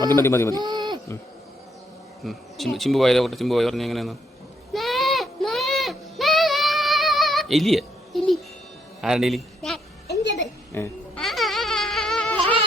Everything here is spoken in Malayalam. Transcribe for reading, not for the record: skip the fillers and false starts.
മതി മതി മതി മതി. ചിമ്പു പോയാലോ? ചിമ്പു പോയി പറഞ്ഞ എങ്ങനെയാന്ന്? എലിയ ആരുടെ എലി?